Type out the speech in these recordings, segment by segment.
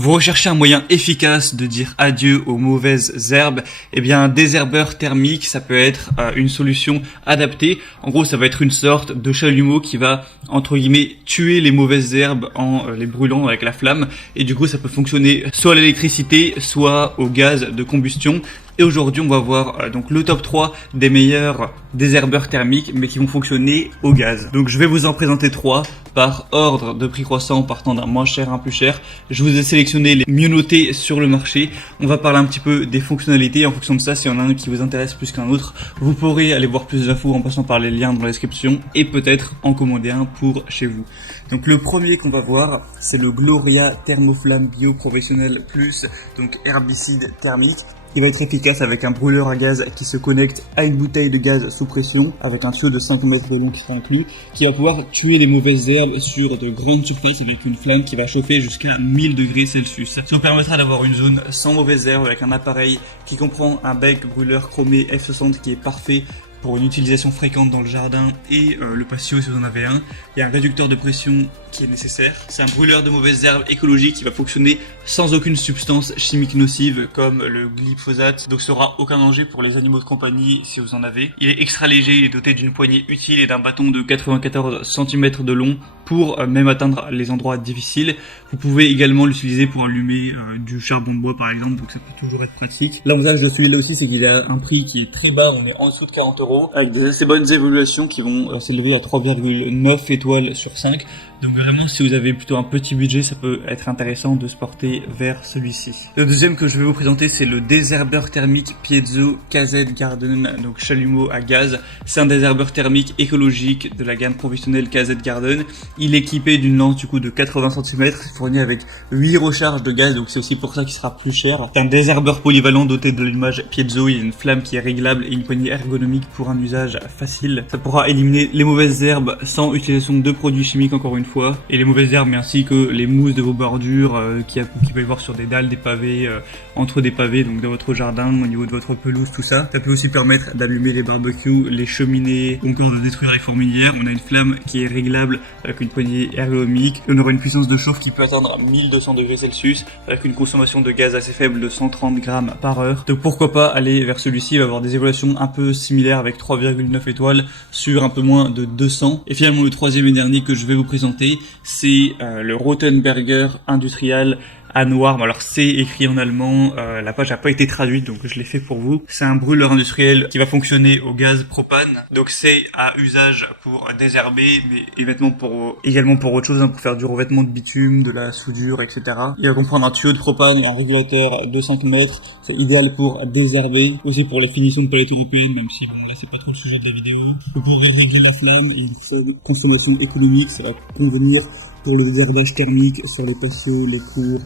Vous recherchez un moyen efficace de dire adieu aux mauvaises herbes? Eh bien, un désherbeur thermique, ça peut être une solution adaptée. En gros, ça va être une sorte de chalumeau qui va, entre guillemets, tuer les mauvaises herbes en les brûlant avec la flamme. Et du coup, ça peut fonctionner soit à l'électricité, soit au gaz de combustion. Et aujourd'hui, on va voir donc le top 3 des meilleurs désherbeurs thermiques, mais qui vont fonctionner au gaz. Donc, je vais vous en présenter 3 par ordre de prix croissant, partant d'un moins cher à un plus cher. Je vous ai sélectionné les mieux notés sur le marché. On va parler un petit peu des fonctionnalités. En fonction de ça, s'il y en a un qui vous intéresse plus qu'un autre, vous pourrez aller voir plus d'infos en passant par les liens dans la description et peut-être en commander un pour chez vous. Donc, le premier qu'on va voir, c'est le Gloria Thermoflamme Bio Professionnel Plus, donc herbicide thermique. Il va être efficace avec un brûleur à gaz qui se connecte à une bouteille de gaz sous pression avec un tuyau de 5 mètres de long qui sera inclus, qui va pouvoir tuer les mauvaises herbes sur de grandes surfaces avec une flamme qui va chauffer jusqu'à 1000 degrés Celsius. Ça vous permettra d'avoir une zone sans mauvaises herbes avec un appareil qui comprend un bec brûleur chromé F60 qui est parfait pour une utilisation fréquente dans le jardin et le patio si vous en avez un. Il y a un réducteur de pression qui est nécessaire. C'est un brûleur de mauvaises herbes écologique qui va fonctionner sans aucune substance chimique nocive comme le glyphosate, donc ça aura aucun danger pour les animaux de compagnie si vous en avez. Il est extra léger, il est doté d'une poignée utile et d'un bâton de 94 cm de long pour même atteindre les endroits difficiles. Vous pouvez également l'utiliser pour allumer du charbon de bois par exemple, donc ça peut toujours être pratique. L'avantage de celui-là aussi, c'est qu'il a un prix qui est très bas, on est en dessous de 40 €, avec des assez bonnes évaluations qui vont s'élever à 3,9 étoiles sur 5. Donc vraiment, si vous avez plutôt un petit budget, ça peut être intéressant de se porter vers celui-ci. Le deuxième que je vais vous présenter, c'est le désherbeur thermique Piezo KZ Garden, donc chalumeau à gaz. C'est un désherbeur thermique écologique de la gamme professionnelle KZ Garden. Il est équipé d'une lance du coup de 80 cm, fourni avec 8 recharges de gaz, donc c'est aussi pour ça qu'il sera plus cher. C'est un désherbeur polyvalent doté de l'allumage Piezo, il y a une flamme qui est réglable et une poignée ergonomique pour un usage facile. Ça pourra éliminer les mauvaises herbes sans utilisation de produits chimiques encore une fois, et les mauvaises herbes, mais ainsi que les mousses de vos bordures qui peut y avoir sur des dalles, des pavés, entre des pavés, donc dans votre jardin, au niveau de votre pelouse, tout ça. Ça peut aussi permettre d'allumer les barbecues, les cheminées, ou encore de détruire les fourmilières. On a une flamme qui est réglable avec une poignée ergonomique. On aura une puissance de chauffe qui peut atteindre 1200 degrés Celsius avec une consommation de gaz assez faible de 130 grammes par heure. Donc pourquoi pas aller vers celui-ci, il va avoir des évaluations un peu similaires avec 3,9 étoiles sur un peu moins de 200. Et finalement le troisième et dernier que je vais vous présenter, c'est le Rothenberger Industrial à noir. Alors c'est écrit en allemand, la page n'a pas été traduite donc je l'ai fait pour vous. C'est un brûleur industriel qui va fonctionner au gaz propane, donc c'est à usage pour désherber, mais également pour autre chose, pour faire du revêtement de bitume, de la soudure, etc. Il va comprendre un tuyau de propane et un régulateur de 5 mètres, c'est idéal pour désherber, aussi pour la finition de palette européenne, même si bon là c'est pas trop le sujet de la vidéo. Vous pourrez régler la flamme et une faible consommation économique, ça va convenir pour le désherbage thermique sur les patios, les cours,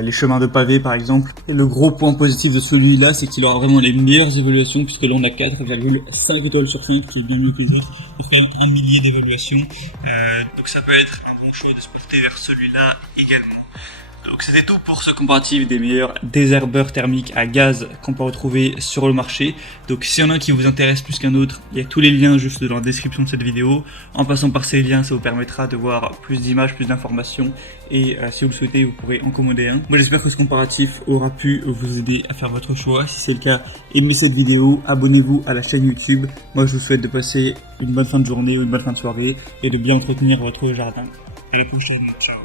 les chemins de pavés par exemple. Et le gros point positif de celui-là, c'est qu'il aura vraiment les meilleures évaluations, puisque là on a 4,5 étoiles sur 5, qui est bien mieux que les autres, pour faire un millier d'évaluations. Donc ça peut être un bon choix de se porter vers celui-là également. Donc c'était tout pour ce comparatif des meilleurs désherbeurs thermiques à gaz qu'on peut retrouver sur le marché. Donc s'il y en a un qui vous intéresse plus qu'un autre, il y a tous les liens juste dans la description de cette vidéo. En passant par ces liens, ça vous permettra de voir plus d'images, plus d'informations, et si vous le souhaitez, vous pourrez en commander un. Moi j'espère que ce comparatif aura pu vous aider à faire votre choix. Si c'est le cas, aimez cette vidéo, abonnez-vous à la chaîne YouTube. Moi je vous souhaite de passer une bonne fin de journée ou une bonne fin de soirée et de bien entretenir votre jardin. À la prochaine, ciao.